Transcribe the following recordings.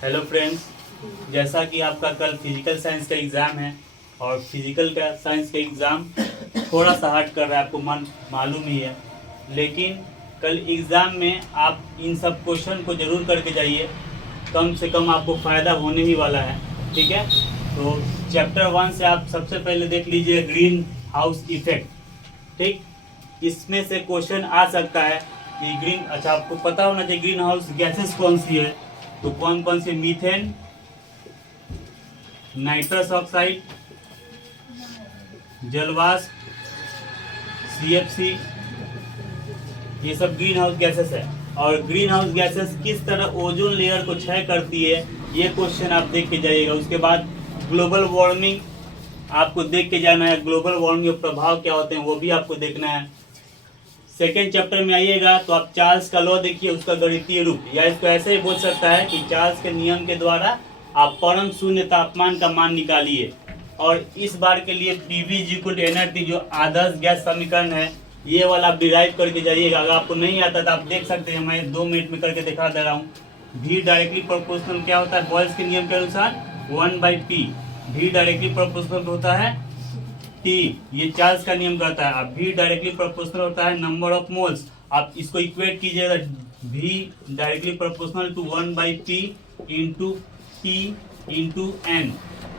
Hello friends, जैसा कि आपका कल फिजिकल साइंस का एग्ज़ाम है और फिजिकल का साइंस का एग्ज़ाम थोड़ा सा हार्ड कर रहा है, आपको मालूम ही है। लेकिन कल एग्ज़ाम में आप इन सब क्वेश्चन को ज़रूर करके जाइए, कम से कम आपको फ़ायदा होने ही वाला है। ठीक है, तो चैप्टर 1 से आप सबसे पहले देख लीजिए ग्रीन हाउस इफेक्ट। ठीक, इसमें से क्वेश्चन आ सकता है कि आपको पता होना चाहिए ग्रीन हाउस गैसेस कौन सी है। तो कौन कौन से? मीथेन, नाइट्रस ऑक्साइड, जलवाष्प, CFC, ये सब ग्रीन हाउस गैसेस है। और ग्रीन हाउस गैसेस किस तरह ओजोन लेयर को क्षय करती है, ये क्वेश्चन आप देख के जाइएगा। उसके बाद ग्लोबल वार्मिंग आपको देख के जाना है, ग्लोबल वार्मिंग के प्रभाव क्या होते हैं वो भी आपको देखना है। सेकेंड चैप्टर में आइएगा तो आप चार्ल्स का लॉ देखिए, उसका गणितीय रूप, या इसको ऐसे ही बोल सकता है कि चार्ल्स के नियम के द्वारा आप परम शून्य तापमान का मान निकालिए। और इस बार के लिए PV=nRT जो आदर्श गैस समीकरण है, ये वाला आप डिराइव करके जाइएगा। अगर आपको नहीं आता तो आप देख सकते हैं, मैं 2 मिनट में करके दिखा दे रहा हूँ। V डायरेक्टली प्रोपोर्शनल क्या होता है बॉयल्स के नियम के अनुसार 1/P। V डायरेक्टली प्रोपोर्शनल होता है T, ये चार्ल्स का नियम कहता है। अब V डायरेक्टली प्रोपोर्शनल होता है नंबर ऑफ मोल्स। आप इसको इक्वेट कीजिएगा, V directly proportional to 1/P into T into N।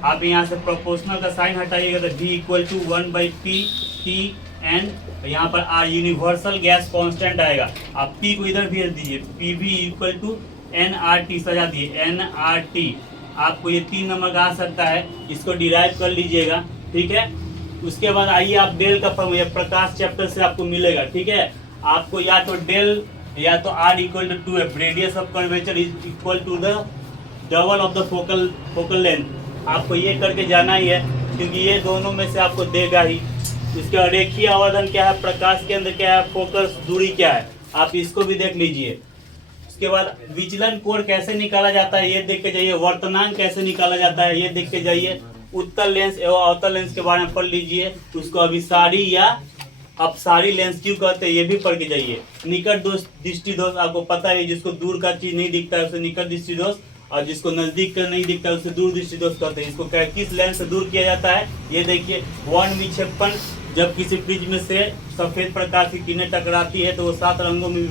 आप यहाँ से प्रोपोर्शनल का साइन हटाइएगा तो V equal to 1/P T N। यहाँ पर R यूनिवर्सल गैस कांस्टेंट आएगा। आप P को इधर भेज दीजिए, PV इक्वल टू nRT, सजा दिए nRT। आपको ये 3 नंबर का आ सकता है, इसको डिराइव कर लीजिएगा। ठीक है, उसके बाद आइए आप डेल का फॉर्मूला प्रकाश चैप्टर से आपको मिलेगा। ठीक है, आपको या तो डेल या तो R equal to 2F, radius of curvature is equal to the double of the focal length. आपको ये करके जाना ही है, क्योंकि ये दोनों में से आपको देगा ही। इसका रेखीय आवर्धन क्या है, प्रकाश के अंदर क्या है, फोकस दूरी क्या है, आप इसको भी देख लीजिए। उसके बाद विचलन कोण कैसे निकाला जाता है ये देख के जाइए। वर्तनांक कैसे निकाला जाता है ये देख के जाइए। उत्तल लेंस एवं अवतल लेंस के बारे में पढ़ लीजिए। उसको अभिसारी या अपसारी लेंस क्यों कहते हैं ये भी पढ़ के जाइए। निकट दृष्टि दोष आपको पता है, जिसको दूर का चीज नहीं दिखता है उसे निकट दृष्टि दोष, और जिसको नजदीक का नहीं दिखता है उसे दूर दृष्टि दोष कहते हैं। इसको किस लेंस से दूर किया जाता है ये देखिए। वर्ण विक्षेपण, जब किसी प्रिज्म से सफेद प्रकाश की किरणें टकराती है तो वो 7 रंगों में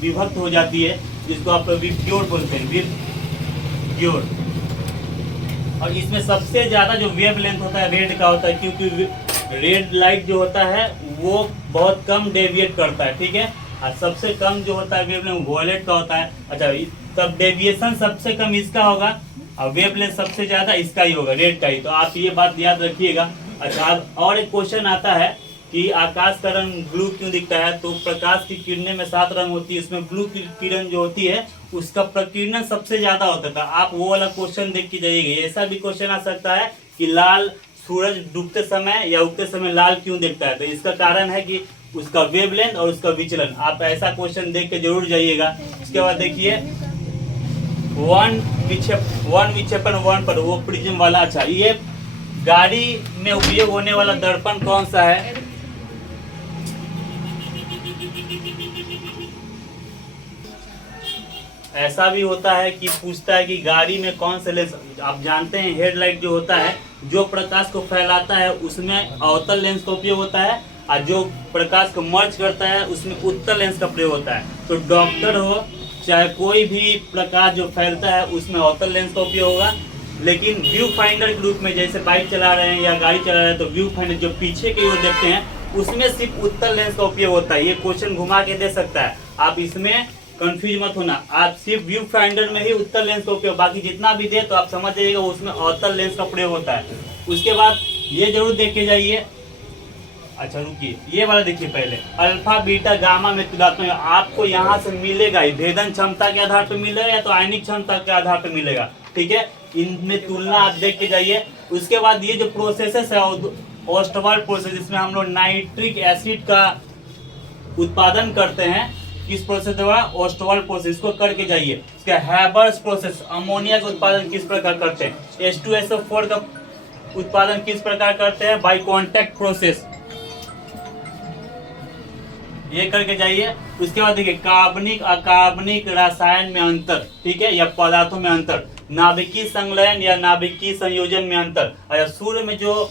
विभक्त हो जाती है, जिसको आप विबग्योर बोलते हैं, विबग्योर। और इसमें सबसे ज्यादा जो वेव लेंथ होता है रेड का होता है, क्योंकि रेड लाइट जो होता है वो बहुत कम डेविएट करता है। ठीक है, और सबसे कम जो होता है वेव लेंथ वॉयलेट का होता है। अच्छा, तब डेविएशन सबसे कम इसका होगा और वेव लेंथ सबसे ज्यादा इसका ही होगा, रेड का ही। तो आप ये बात याद रखिएगा। अच्छा, और एक क्वेश्चन आता है कि आकाश का रंग ब्लू क्यों दिखता है, तो प्रकाश की किरणें में 7 रंग होती है, इसमें ब्लू की किरण जो होती है उसका प्रकीर्णन सबसे ज्यादा होता था। आप वो वाला क्वेश्चन देख के जाइएगा। ऐसा भी क्वेश्चन आ सकता है कि लाल सूरज डूबते समय या उगते समय लाल क्यों दिखता है, तो इसका कारण है कि उसका वेवलेंथ और उसका विचलन। आप ऐसा क्वेश्चन देख के जरूर जाइएगा। उसके बाद देखिए वर्ण विक्षेपण वर्ण पर वो प्रिज्म वाला। अच्छा, ये गाड़ी में उपयोग होने वाला दर्पण कौन सा है? ऐसा भी होता है कि पूछता है कि गाड़ी में कौन से लेंस, आप जानते हैं हेडलाइट जो होता है जो प्रकाश को फैलाता है उसमें अवतल लेंस का उपयोग होता है, और जो प्रकाश को मर्ज करता है उसमें उत्तल लेंस का प्रयोग होता है। तो डॉक्टर हो चाहे कोई भी प्रकाश जो फैलता है उसमें अवतल लेंस का उपयोग होगा। लेकिन व्यू फाइंडर के रूप में, जैसे बाइक चला रहे हैं या गाड़ी चला रहे हैं तो व्यू फाइंडर जो पीछे की ओर देखते हैं उसमें सिर्फ उत्तल लेंस का उपयोग होता है। ये क्वेश्चन घुमा के दे सकता है, आप इसमें कंफ्यूज मत होना। आप सिर्फ व्यू फाइंडर में ही उत्तल लेंस का उपयोग, बाकी जितना भी दे तो आप समझ जाइएगा उसमें अवतल लेंस का प्रयोग होता है। उसके बाद ये जरूर देख के जाइए। अच्छा रुकिए, ये वाला देखिए पहले, अल्फा बीटा गामा में तुलनात्मक आपको यहाँ से मिलेगा ही, भेदन क्षमता के आधार पर मिलेगा या तो आयनिक क्षमता के आधार पर मिलेगा। ठीक है, इनमें तुलना आप देख के जाइए। उसके बाद ये जो प्रोसेसेस है ओस्टवाल्ड प्रोसेस, जिसमें हम लोग नाइट्रिक एसिड का उत्पादन करते हैं, किस प्रोसेस द्वारा? ओस्टवाल्ड प्रोसेस को करके जाइए। इसका हैबर्स प्रोसेस, अमोनिया का उत्पादन किस प्रकार करते हैं? H2SO4 का उत्पादन किस प्रकार करते हैं? बाय कॉन्टैक्ट प्रोसेस, ये करके जाइए। उसके बाद देखिए कार्बनिक अकार्बनिक रसायन में अंतर, ठीक है, या पदार्थों में अंतर। नाभिकीय संलयन या नाभिकीय संयोजन में अंतर। अच्छा, सूर्य में जो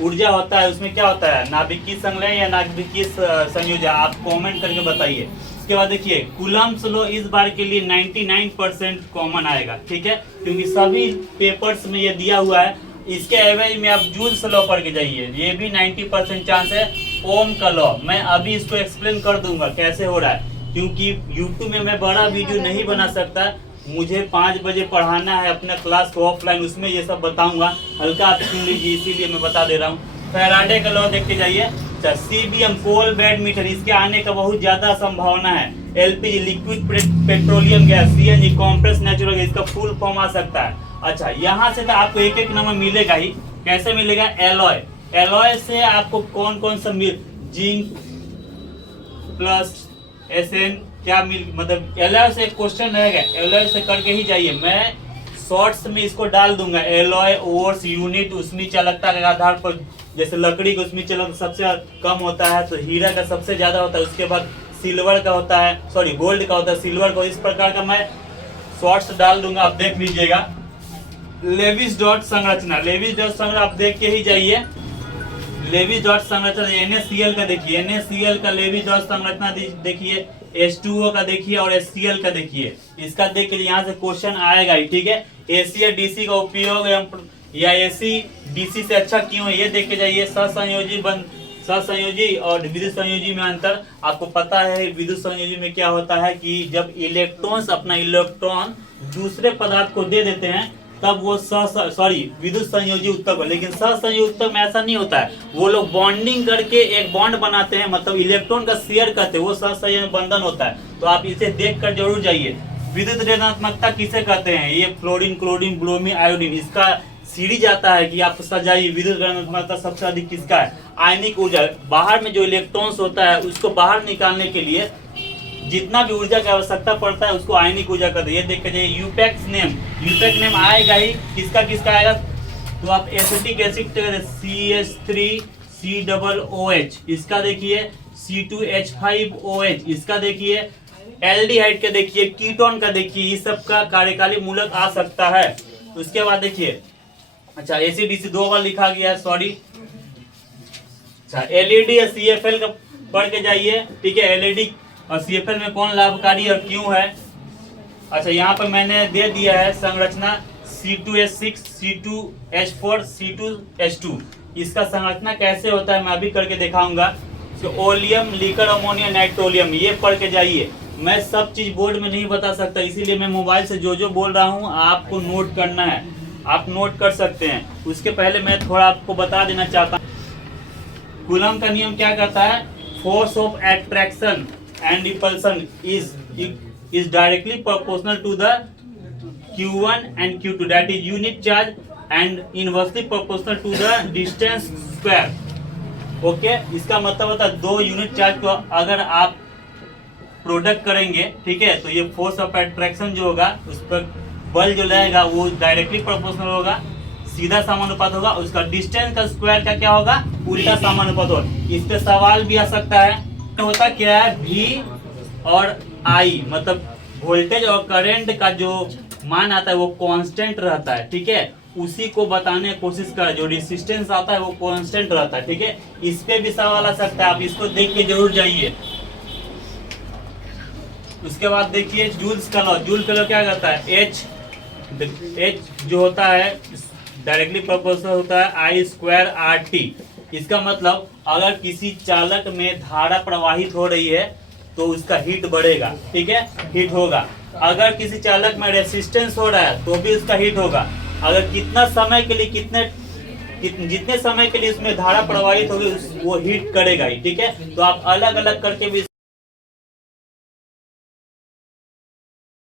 ऊर्जा होता है उसमें क्या होता है, नाभिकीय संलयन या नाभिकीय संयोजन, आप कमेंट करके बताइए। इसके बाद देखिए कूलम्ब्स लॉ इस बार के लिए 99% कॉमन आएगा, ठीक है, क्योंकि सभी पेपर्स में ये दिया हुआ है। इसके एवरेज में आप जूल्स लॉ पढ़ के जाइए, ये भी 90% चांस है। ओम का लॉ मैं अभी इसको एक्सप्लेन कर दूंगा कैसे हो रहा है, क्योंकि यूट्यूब में मैं बड़ा वीडियो नहीं बना सकता, मुझे 5 बजे पढ़ाना है अपना क्लास को ऑफलाइन, उसमें ये सब बताऊंगा। हल्का आप सुन लीजिए, इसीलिए मैं बता दे रहा हूँ। फैराडे का लॉ देख के जाइए। सीबीएम कोल बेड मीटर, इसके आने का बहुत ज्यादा संभावना है। LPG liquid petroleum gas, CNG compress natural gas, इसका फुल फॉर्म आ सकता है। अच्छा, यहाँ से तो आपको एक एक नंबर मिलेगा ही। कैसे मिलेगा, एलॉय, एलॉय से आपको कौन कौन सा जिंक प्लस एसएन क्या मतलब एलॉय से क्वेश्चन रहेगा, एलॉय से करके ही जाइए। मैं शॉर्ट्स में इसको डाल दूंगा, एलॉय ओर्स यूनिट उसमें चालकता के आधार पर, जैसे लकड़ी का उसमें चालकता सबसे कम होता है तो हीरा का सबसे ज्यादा होता है, उसके बाद सिल्वर का होता है, सॉरी गोल्ड का होता है, सिल्वर का, इस प्रकार का मैं शॉर्ट्स डाल दूंगा, आप देख लीजिएगा। लेविस डॉट संरचना, लेविस डॉट संरचना आप देख के ही जाइए। लेविस डॉट संरचना NaCl का देखिए, NaCl का लेविस डॉट संरचना देखिए, H2O का देखिए और HCl का देखिए। इसका देख के यहाँ से क्वेश्चन आएगा ही, ठीक है। AC या DC का उपयोग या AC DC से अच्छा क्यों है, ये देख के जाइए। सहसंयोजी और विद्युत संयोजी में अंतर आपको पता है। विद्युत संयोजी में क्या होता है कि जब इलेक्ट्रॉन्स अपना इलेक्ट्रॉन दूसरे पदार्थ को दे देते हैं तब वो विद्युत संयोजी उत्तक हो, लेकिन सहसंयोजी उत्तक में ऐसा नहीं होता है। वो लोग बॉन्डिंग करके एक बॉन्ड बनाते हैं, मतलब इलेक्ट्रॉन का शेयर करते हैं, वो सहसंयोजी बंधन होता है। तो आप इसे देख कर जरूर जाइए। विद्युत ऋणात्मकता किसे कहते हैं, ये फ्लोरीन, क्लोरीन, ब्रोमीन, आयोडीन, इसका सीरीज आता है कि आप सजाइए विद्युत ऋणात्मकता सबसे अधिक किसका है, आयनिक ऊर्जा। बाहर में जो इलेक्ट्रॉन्स होता है उसको बाहर निकालने के लिए जितना भी ऊर्जा की आवश्यकता पड़ता है उसको आयनिक ऊर्जा कहते हैं। ये देख के जाइए। यूपैक्स नेम आएगा ही, किसका किसका आएगा, तो आप एसिटिक एसिड CH3COOH, इसका देखिए C2H5OH, इसका देखिए एल्डिहाइड का देखिए, कीटोन का देखिए, इस सब का कार्यकाली मूलक आ सकता है। उसके बाद देखिए, अच्छा ACDC 2 बार लिखा गया है, सॉरी। अच्छा LED या CFL का पढ़ के जाइए, ठीक है। LED और CFL में कौन लाभकारी और क्यों है। अच्छा, यहाँ पर मैंने दे दिया है संरचना C2H6 C2H4 C2H2, इसका संरचना कैसे होता है मैं अभी करके दिखाऊंगा। ओलियम, लीकर अमोनिया, नाइट्रोलियम, ये पढ़ के जाइए। मैं सब चीज बोर्ड में नहीं बता सकता, इसीलिए मैं मोबाइल से जो बोल रहा हूँ आपको नोट करना है, आप नोट कर सकते हैं। उसके पहले मैं थोड़ा आपको बता देना चाहता हूँ, कूलम का नियम क्या कहता है, force of attraction and repulsion is directly proportional to the Q1 and Q2, that is unit charge, and inversely proportional to the distance square. Okay, इसका मतलब होता है दो यूनिट चार्ज को अगर आप प्रोडक्ट करेंगे, ठीक है, तो ये फोर्स ऑफ एट्रैक्शन जो होगा उस पर बल जो लगेगा वो डायरेक्टली प्रोपोर्शनल होगा, सीधा समानुपात होगा। उसका डिस्टेंस का स्क्वायर का क्या होगा, उल्टा समानुपात होगा। इस पे सवाल भी आ सकता है, होता क्या है, V और I, मतलब वोल्टेज और करंट का जो मान आता है वो कांस्टेंट रहता है, ठीक है, उसी को बताने की कोशिश कर। जो रेजिस्टेंस आता है वो कांस्टेंट रहता है, ठीक है। इस पे भी सवाल आ सकता है, आप इसको देख के जरूर जाइए। उसके बाद देखिए जूल्स का लॉ, जूल का लॉ क्या कहता है, H जो होता है डायरेक्टली प्रोपोर्शनल होता है I² RT। इसका मतलब अगर किसी चालक में धारा प्रवाहित हो रही है तो उसका हीट बढ़ेगा, ठीक है, हीट होगा। अगर किसी चालक में रेसिस्टेंस हो रहा है तो भी उसका हीट होगा। अगर कितना समय के लिए जितने समय के लिए उसमें धारा प्रवाहित होगी वो हीट करेगा ही, ठीक है। तो आप अलग अलग करके भी